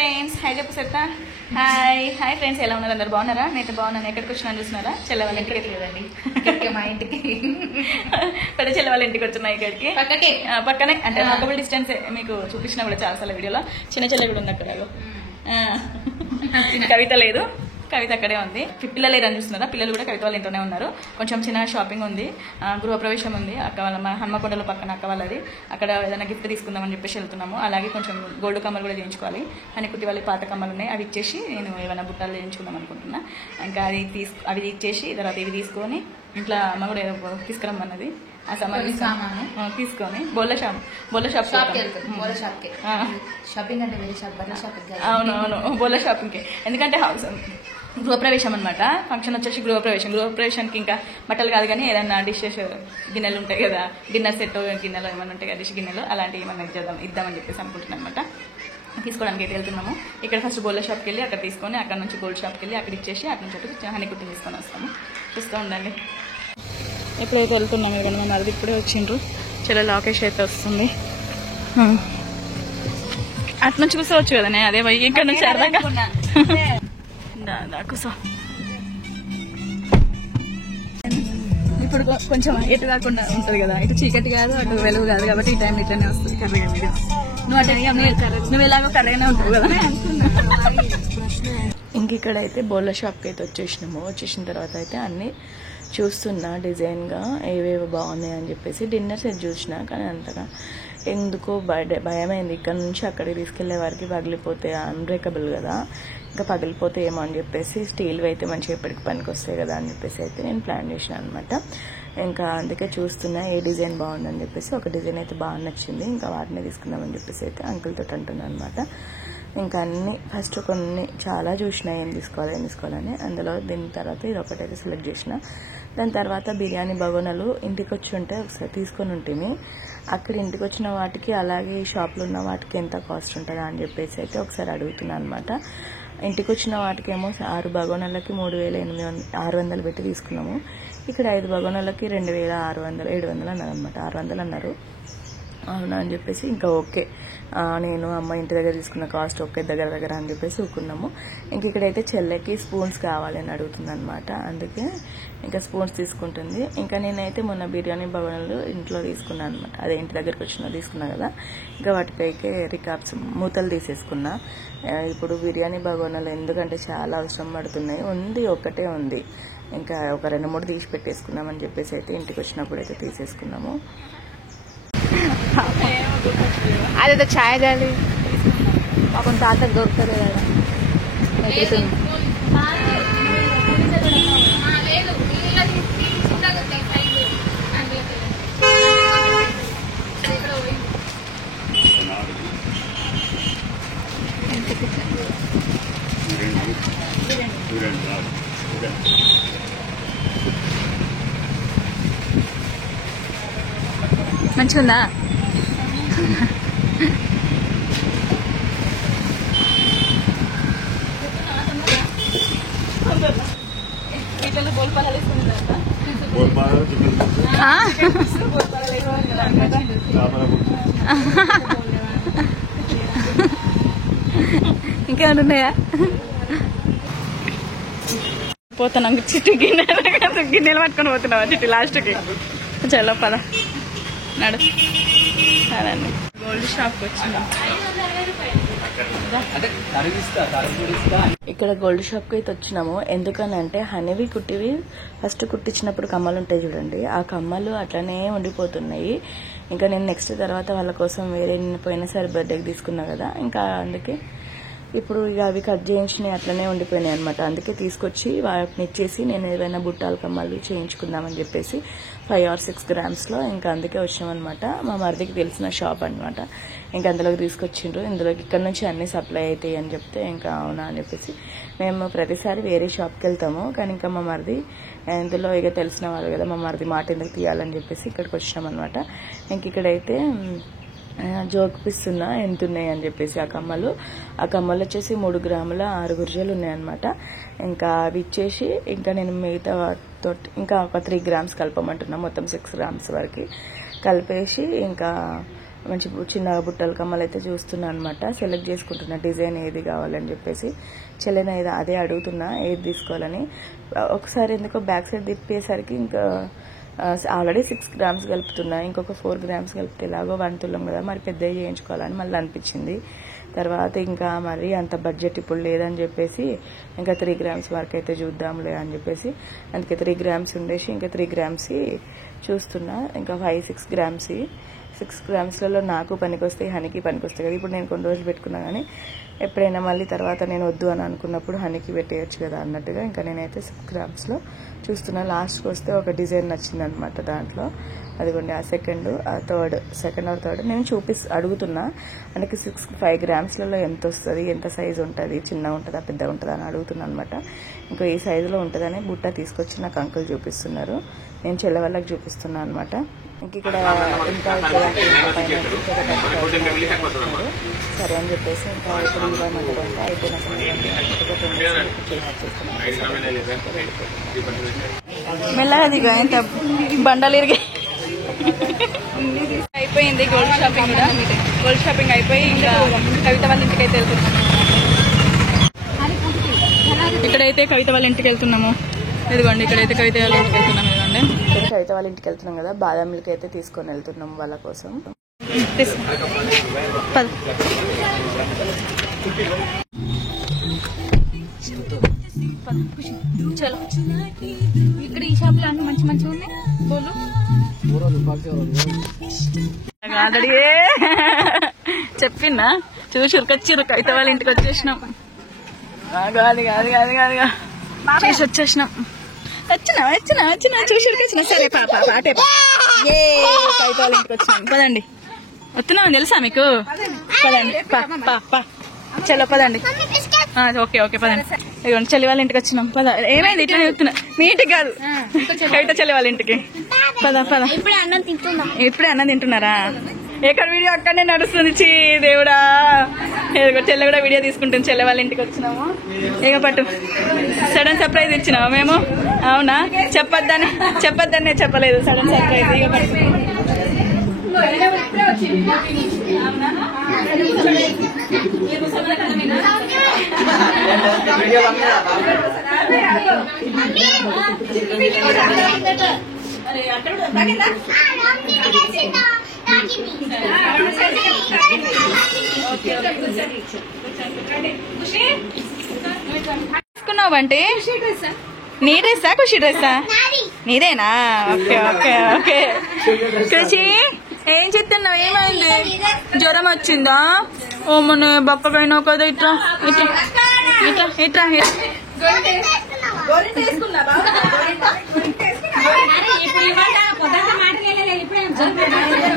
Friends, hi చెప్పు సత్తా. Hi friends, ఎలా ఉన్నారు? అందరు బాగున్నారా? నేనైతే బాగున్నాను. ఎక్కడికి వచ్చినా చూస్తున్నారా? చెల్లె వాళ్ళ ఇంటికి లేదండి, మా ఇంటికి పెద్ద చెల్లె వాళ్ళ ఇంటికి వచ్చినా. ఇక్కడికి పక్కనే అంటే వాకబుల్ డిస్టెన్స్. మీకు చూపించినా కూడా చాలాసార్లు వీడియోలో. చిన్న చెల్లె కూడా ఉంది అక్కడ. కవిత లేదు, కవిత అక్కడే ఉంది. పిల్లలు లేరని చూస్తున్నారా? పిల్లలు కూడా కవిత వాళ్ళ ఇంట్లోనే ఉన్నారు. కొంచెం చిన్న షాపింగ్ ఉంది, గృహప్రవేశం ఉంది అక్క వాళ్ళ, మా హన్మకొండలో పక్కన అక్క వాళ్ళది. అక్కడ ఏదైనా గిఫ్ట్ తీసుకుందామని చెప్పేసి వెళ్తున్నాము. అలాగే కొంచెం గోల్డ్ కమ్మలు కూడా చేయించుకోవాలి. హనీకుట్టి వాళ్ళ పాత కమ్మలు ఉన్నాయి, అవి ఇచ్చేసి నేను ఏమైనా బుట్టాలు చేయించుకుందాం అనుకుంటున్నా. ఇంకా అవి ఇచ్చేసి తర్వాత ఇవి తీసుకొని ఇంట్లో అమ్మ కూడా ఏదో తీసుకురమ్మన్నది. ఆ సామాను తీసుకొని బొల్ల షాప్ షాపింగ్ అంటే అవును బొల్ల షాపింగ్కి. ఎందుకంటే గృహప్రవేశం అనమాట. ఫంక్షన్ వచ్చేసి గృహప్రవేశానికి ఇంకా బట్టలు కాదు కానీ ఏదన్నా డిషెస్ గిన్నెలు ఉంటాయి కదా, డిన్నర్ సెట్ గిన్నెలు ఏమైనా ఉంటాయి కదా, డిష్ గిన్నెలు అలాంటివి ఏమన్నా ఇద్దామని చెప్పేసి అనుకుంటున్నాను అనమాట. తీసుకోవడానికి అయితే వెళ్తున్నాము. ఇక్కడ ఫస్ట్ బొల్ల షాప్కి వెళ్ళి అక్కడ తీసుకొని అక్కడ నుంచి గోల్డ్ షాప్కి వెళ్ళి అక్కడ ఇచ్చేసి అక్కడ నుంచి హనీకుట్టి తీసుకొని వస్తాము. చూస్తూ ఉండండి. ఎప్పుడైతే వెళ్తున్నాము ఇక్కడ మన అది ఇప్పుడే వచ్చిండ్రు. చాలా లాకేష్ అయితే వస్తుంది. అటు నుంచి కూర్చోవచ్చు కదనే, అదే పోయి ఇక్కడ నుంచి అర్థంగా కూర్చో. ఇప్పుడు కొంచెం ఎటు కాకుండా ఉంటుంది కదా, ఇటు చీకటి కాదు అటు వెలుగు కాదు కాబట్టి ఈ టైం ఇట్లనే వస్తుంది కర్రగా వీడియో. నువ్వు ఎలాగో కర్రగానే ఉంటావు కదా. ఇంక ఇక్కడైతే బోళ్ళ షాప్కి అయితే వచ్చేసినాము. వచ్చేసిన తర్వాత అయితే అన్ని చూస్తున్నా డిజైన్గా ఏవేవి బాగున్నాయి అని చెప్పేసి. డిన్నర్ సెట్ చూసినా కానీ అంతగా ఎందుకో భయమైంది. ఇక్కడ నుంచి అక్కడికి తీసుకెళ్లే వారికి పగిలిపోతే అన్బ్రేకబుల్ కదా, ఇంకా పగిలిపోతే ఏమో అని చెప్పేసి స్టీల్వి అయితే మంచిగా ఎప్పటికి పనికి వస్తాయి కదా అని చెప్పేసి అయితే నేను ప్లాన్ చేసిన అనమాట. ఇంకా అందుకే చూస్తున్నా ఏ డిజైన్ బాగుందని చెప్పేసి. ఒక డిజైన్ అయితే బాగా నచ్చింది, ఇంకా వాటిని తీసుకుందామని చెప్పేసి అయితే అంకుల్తో అంటున్నాను అనమాట. ఇంకా అన్ని ఫస్ట్ కొన్ని చాలా చూసినా ఏం తీసుకోవాలని. అందులో దీని తర్వాత ఇది ఒకటైతే సెలెక్ట్ చేసిన. దాని తర్వాత బిర్యానీ బగోనాలు ఇంటికి వచ్చి ఉంటే ఒకసారి తీసుకొని ఉంటుంది. అక్కడ ఇంటికి వచ్చిన వాటికి అలాగే ఈ షాప్లో ఉన్న వాటికి ఎంత కాస్ట్ ఉంటుందా అని చెప్పేసి అయితే ఒకసారి అడుగుతున్నాను అనమాట. ఇంటికి వచ్చిన వాటికేమో 6 బగోనాలకి 3,600 పెట్టి తీసుకున్నాము. ఇక్కడ 5 బగోనాలకి 2,600 అన్నారు అనమాట. 600 అన్నారు. అవునా అని చెప్పేసి ఇంకా ఓకే, నేను అమ్మ ఇంటి దగ్గర తీసుకున్న కాస్ట్ ఓకే దగ్గర అని చెప్పేసి ఊకున్నాము. ఇంక ఇక్కడైతే చెల్లెకి స్పూన్స్ కావాలని అడుగుతుంది అనమాట. అందుకే ఇంకా స్పూన్స్ తీసుకుంటుంది. ఇంకా నేనైతే మొన్న బిర్యానీ బగోనాలు ఇంట్లో తీసుకున్నాను అనమాట. అదే ఇంటి దగ్గరికి తీసుకున్నా కదా, ఇంకా వాటిపైకి రికాప్స్ మూతలు తీసేసుకున్నా. ఇప్పుడు బిర్యానీ బగోనాలు ఎందుకంటే చాలా అవసరం పడుతున్నాయి. ఒకటే ఉంది, ఇంకా ఒక 2-3 తీసి పెట్టేసుకున్నామని చెప్పేసి అయితే ఇంటికి వచ్చినప్పుడు అయితే తీసేసుకున్నాము. అదేదో ఛాయ్ జాలి పాపం తాతకు దొరుకుతుంది కదా. మంచిగుందా? ఇంకేమైనా ఉన్నాయా? పోతున్నాం చిట్టి గిన్నెలు పట్టుకొని పోతున్నావా చిట్టి లాస్ట్కి? చలో పద నడు. అదండి గోల్డ్ షాప్కి వచ్చిందా. ఇక్కడ గోల్డ్ షాప్కి అయితే వచ్చినాము. ఎందుకనంటే హనీవి కుట్టివి ఫస్ట్ కుట్టించినప్పుడు కమ్మలు ఉంటాయి చూడండి, ఆ కమ్మలు అట్లనే ఉండిపోతున్నాయి. ఇంకా నేను నెక్స్ట్ తర్వాత వాళ్ళ కోసం వేరే పోయినసారి బర్త్డేకి తీసుకున్నా కదా, ఇంకా అందుకే ఇప్పుడు ఇక అవి కట్ చేయించినవి అట్లనే ఉండిపోయినాయి అనమాట. అందుకే తీసుకొచ్చి వాటిని ఇచ్చేసి నేను ఏదైనా బుట్టాల కమ్మలు చేయించుకుందామని చెప్పేసి 5 or 6 grams ఇంకా అందుకే వచ్చినామన్నమాట. మా మరిదికి తెలిసిన షాప్ అనమాట. ఇంకా అందులోకి తీసుకొచ్చిండ్రు. ఇందులోకి ఇక్కడ నుంచి అన్ని సప్లై అవుతాయి అని చెప్తే ఇంకా అవునా అని చెప్పేసి మేము ప్రతిసారి వేరే షాప్కి వెళ్తాము. కానీ ఇంకా మా మరిది ఇందులో ఇక తెలిసిన వాళ్ళు కదా, మా మరిది మాట ఎందుకు తీయాలని చెప్పేసి ఇక్కడికి వచ్చినాం అనమాట. ఇంక ఇక్కడైతే జోకిపిస్తున్నా ఎంత ఉన్నాయి అని చెప్పేసి. ఆ కమ్మలు వచ్చేసి 3 గ్రాముల 6 గుర్జాలు ఉన్నాయన్నమాట. ఇంకా అవి ఇచ్చేసి ఇంకా నేను మిగతా తోటి ఇంకా ఒక 3 grams కలపమంటున్నా. మొత్తం 6 grams వరకు కలిపేసి ఇంకా మంచి చిన్న బుట్టల కమ్మలు అయితే చూస్తున్నా అనమాట. సెలెక్ట్ చేసుకుంటున్నా డిజైన్ ఏది కావాలని చెప్పేసి. చెల్లెన అదే అడుగుతున్నా ఏది తీసుకోవాలని. ఒకసారి ఎందుకో బ్యాక్ సైడ్ తిప్పేసరికి ఇంకా ఆల్రెడీ 6 grams కలుపుతున్నా, ఇంకొక 4 grams కలిపితే ఎలాగో 1 తులం కదా, మరి పెద్దవి చేయించుకోవాలని మళ్ళీ అనిపించింది. తర్వాత ఇంకా మరి అంత బడ్జెట్ ఇప్పుడు లేదని చెప్పేసి ఇంకా 3 grams వరకు అయితే చూద్దాంలే అని చెప్పేసి అందుకే 3 grams ఉండేసి ఇంకా 3 grams చూస్తున్నా. ఇంకా 5-6 grams 6 gramsలలో నాకు పనికొస్తాయి, హనీకి పనికొస్తాయి కదా. ఇప్పుడు నేను కొన్ని రోజులు పెట్టుకున్నా కానీ ఎప్పుడైనా మళ్ళీ తర్వాత నేను వద్దు అని అనుకున్నప్పుడు హనీకి పెట్టేయచ్చు కదా అన్నట్టుగా ఇంకా నేనైతే 6 gramsలో చూస్తున్నా. లాస్ట్కి వస్తే ఒక డిజైన్ నచ్చింది అనమాట దాంట్లో. అదిగోండి ఆ సెకండ్ ఆర్ థర్డ్ నేను అడుగుతున్నా. మనకి 5 gramsలలో ఎంత వస్తుంది, ఎంత సైజు ఉంటుంది, చిన్న ఉంటుందా పెద్ద ఉంటుందా అని అడుగుతున్నా అనమాట. ఇంకా ఈ సైజులో ఉంటుందని బుట్ట తీసుకొచ్చి నాకు అంకుల్ చూపిస్తున్నారు, నేను చెల్ల వాళ్ళకి చూపిస్తున్నా అనమాట. ఇంక ఇక్కడ ఇంకా సరే అని చెప్పేసి ఇంకా ఇప్పుడు ఇవ్వమంటే అయిపోయినాక మెల్లగా దిగా ఎంత బండలు ఇరిగాయి. అయిపోయింది గోల్డ్ షాపింగ్ కూడా. గోల్డ్ షాపింగ్ అయిపోయి ఇంకా కవిత వాళ్ళ ఇంటికి అయితే వెళ్తున్నాము. ఇక్కడైతే కవిత వాళ్ళ ఇంటికి వెళ్తున్నాము. ఇదిగోండి ఇక్కడైతే కవిత వాళ్ళ ఇంటికి వెళ్తున్నాం. ఇదిగోండి ఇక్కడ కవిత వాళ్ళ ఇంటికి వెళ్తున్నాం కదా, బాదం మిల్క్ అయితే తీసుకొని వెళ్తున్నాం వాళ్ళ కోసం. ఇక్కడ ఈ షాప్ లో అన్ని మంచి మంచిగా ఉన్నాయి. చెప్పినా చూసి ఉరికొచ్చిర్రు, కవిత వాళ్ళ ఇంటికి వచ్చేసినాం. కాదు చూసి వచ్చేసినాం. వచ్చినా చూసి ఉరికొచ్చినా. సరే పాప అటే కవిత వాళ్ళ ఇంటికి వచ్చినాం. పదండి, వస్తున్నామని తెలుసా మీకు? పదండి చలో పదండి. ఓకే పదండి. ఇదిగోండి చెల్లి వాళ్ళ ఇంటికి వచ్చినాం. పద. ఏమైంది ఇట్లా చెప్తున్నా? మీ ఇంటికి కాదు, కవిత చెల్లి వాళ్ళ ఇంటికి. పద. ఇప్పుడే అన్నం తింటున్నారా? ఎక్కడ వీడియో అక్కడనే నడుస్తుంది. చీ దేవుడా, చెల్లె కూడా వీడియో తీసుకుంటుంది. చెల్లె వాళ్ళ ఇంటికి వచ్చినాము. ఇక పట్టు సడన్ సర్ప్రైజ్ ఇచ్చినావా మేము? అవునా? చెప్పొద్దనే చెప్పలేదు. Sudden surprise. ఇక పట్టు. తీసుకున్నావంటే నీ డ్రెస్సా ఖుషి డ్రెస్సా? నీదేనా? ఓకే ఖుషి ఏం చెప్తున్నావు? ఏమైంది? జ్వరం వచ్చిందా? ఓ మన బక్క పోయినావు కదా. ఇట్లా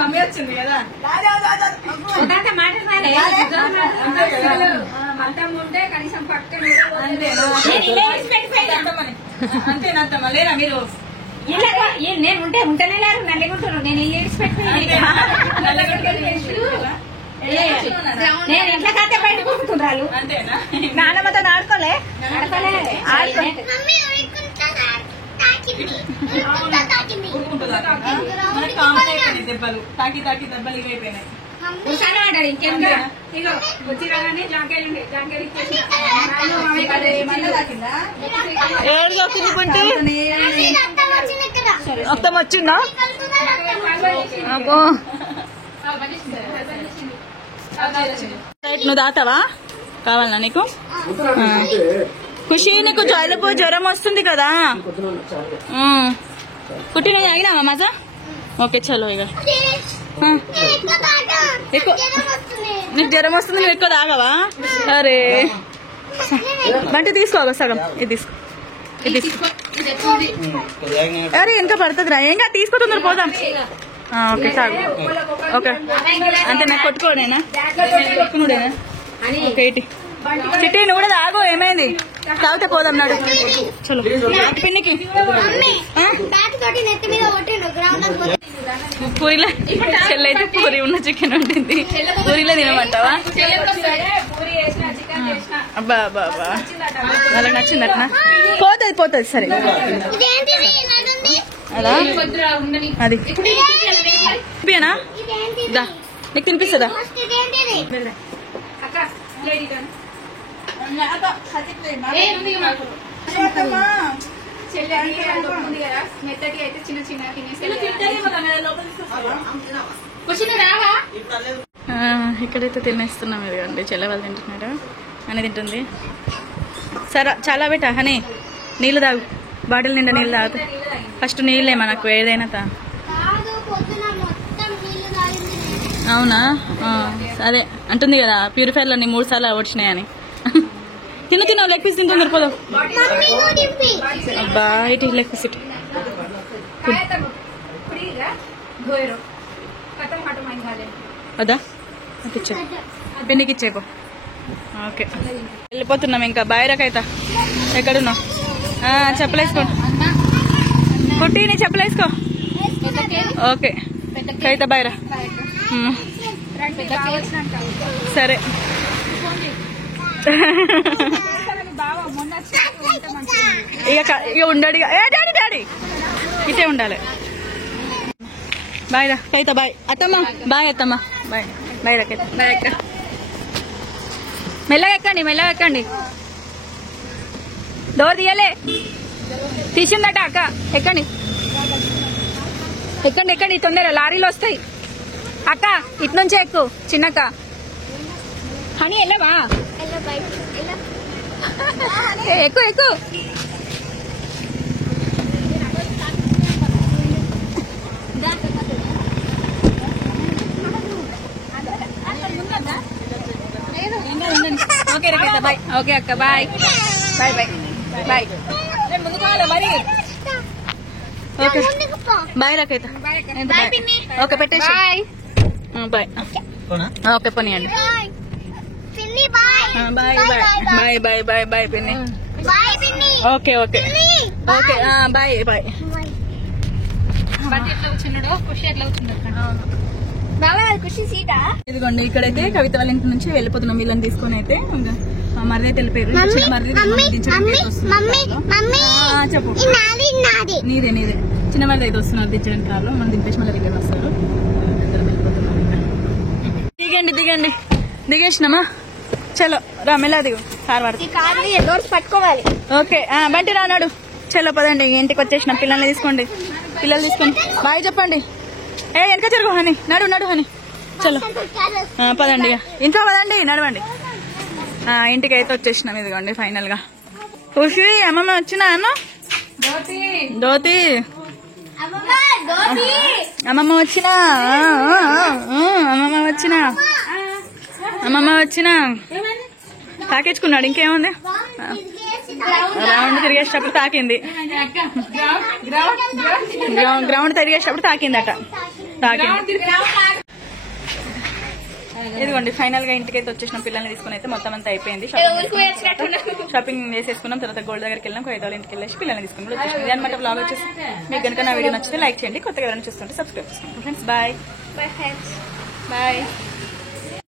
మమ్మీ వచ్చింది కదా. అంతేనా? లేరా మీరు? నేను ఉంటేనే లేరు, నల్లగుంటారు. నేను నేను ఇంట్లో కాతే బయట కూర్చుంటారు. అంతేనా? నాన్నమ్మతో ఆడుకోలే. దెబ్బలు తాకి దెబ్బలు ఇవైపోయినాయి. ఇంకేం వచ్చి రాగానే జాంకాయలు అర్థం వచ్చిందా? నువ్వు దాతావా? కావాలనా నీకు? ఖుషి నీకు జ్వరం వస్తుంది కదా. కుట్టి నువ్వు తాగినావా మజా? ఓకే చలో. ఇక ఎక్కువ నీకు జ్వరం వస్తుంది, నువ్వు ఎక్కువ తాగవా? అరే బంటి తీసుకో సగం. ఇది తీసుకో. అరే ఇంకా పడుతుంది రా. ఏంగా తీసుకో, తొందర పోదాం. ఓకే తాగు. ఓకే అంతే. నాకు కొట్టుకోడేనా? ఓకే ఇటీ చిట్టి నువ్వు కూడా తాగు. ఏమైంది? తాగితే పోదాం నాడు. చలో పిన్నికి. పూరిలో చెల్లైతే పూరి ఉన్న చికెన్ ఉంటుంది. పూరిలో తినమంటావా? అబ్బా వాళ్ళకి నచ్చిందట్నా? పోతుంది. సరే అదా అది దా నీకు తినిపిస్తుందా? మెత్తటి అయితే చిన్న చిన్న ఇక్కడైతే తినేస్తున్నాం. ఇదిగోండి చెల్ల వాళ్ళు తింటున్నారు, అని తింటుంది. సరే చాలా బెటా హనీ, నీళ్ళు తాగు, బాటిల్ నిండా నీళ్ళు తాగుతా. ఫస్ట్ నీళ్ళే మనకు ఏదైనా అవునా? అదే అంటుంది కదా ప్యూరిఫైర్లో 3 సార్లు వచ్చినాయని. తిను లెగ్ పీస్ తింటుంది సరిపోదు. అబ్బా ఇటు లెగ్ పీస్ ఇటు అదా ఇచ్చే పెన్నికి ఇచ్చేపో. ఓకే వెళ్ళిపోతున్నాం ఇంకా. బాయ్ రకైతా. ఎక్కడున్నావు? చెప్పలేసుకో కుట్టి, నీ చెప్పలేసుకో. ఓకే కైతా బాయ్ రా. సరే ఇక ఉండడు. డాడీ డాడీ ఇటే ఉండాలి. బాయ్ రా కైతా. బాయ్ అత్తమ్మ. బాయ్ అత్తమ్మ. బాయ్ బాయ్ రా కైతా. బాయ్ అక్క. మెల్లగా ఎక్కండి, మెల్లగా ఎక్కండి. డోర్ తీయలే, తీసిందట అక్క. ఎక్కండి ఎక్కండి ఎక్కండి తొందర, లారీలు వస్తాయి. అక్క ఇటు నుంచే ఎక్కు చిన్నక్క. హనీ వెళ్ళవా? ఎక్కువ ఎక్కువ. ఓకే రకైతా బాయ్. ఓకే అక్క బాయ్ బాయ్ బాయ్ బాయ్. ముందు కావాలి మరి. ఓకే బాయ్ రకైతా. ఓకే పెట్టేసి బాయ్. ఓకే పోనీయండి. Bye bye bye bye bye bye పిన్ని. Okay okay okay bye bye. ఇదిగోండి ఇక్కడైతే కవిత వాళ్ళ ఇంటి నుంచి వెళ్ళిపోతున్నాం. వీళ్ళని తీసుకొని అయితే మరిదే తెలిపారు. చెప్పు. నీదే నీదే చిన్న మరిది అయితే వస్తున్నారు దించడానికి. కార్లో మనం దింపేసి మళ్ళీ రిటర్న్ వస్తారు. దిగండి దిగండి. దిగేసినామా? చలో రా మెల్ల దిగు. కార్ పట్టుకోవాలి. ఓకే బంటి రానాడు. చలో పదండి, ఇంటికి వచ్చేసిన. పిల్లల్ని తీసుకోండి, పిల్లలు తీసుకొని బాయ్ చెప్పండి. వెనక జరుగు హని. నడు నడు హని. చలో పదండి, ఇంట్లో పదండి, నడవండి. ఇంటికి అయితే వచ్చేసినాం. ఇదిగోండి ఫైనల్ గా. ఖుషి అమ్మమ్మ వచ్చినా అన్న దోతి అమ్మమ్మ వచ్చినా అమ్మమ్మ వచ్చినా అమ్మమ్మ వచ్చినా తాకించుకున్నాడు. ఇంకేముంది, గ్రౌండ్ తిరిగేసేటప్పుడు తాకింది. గ్రౌండ్ తిరిగేసేటప్పుడు తాకిందట. తాకింది. ఇదిగోండి ఫైనల్ గా ఇంటికైతే వచ్చేసిన. పిల్లల్ని తీసుకుని అయితే మొత్తం అంతా అయిపోయింది. షాపింగ్ చేసేసుకున్నాం. తర్వాత గోల్డ్ దగ్గరికి వెళ్ళాం. కొయ్యదాల ఇంటికి వెళ్ళేసి పిల్లల్ని తీసుకుని వచ్చేసింది. ఇది అనమాట బ్లాగ్ వచ్చేసి. మీకు కనుక నా వీడియో నచ్చితే లైక్ చేయండి. కొత్తగా ఎవరైనా చూస్తుంటే సబ్స్క్రైబ్ చేసుకోండి ఫ్రెండ్స్. Bye bye.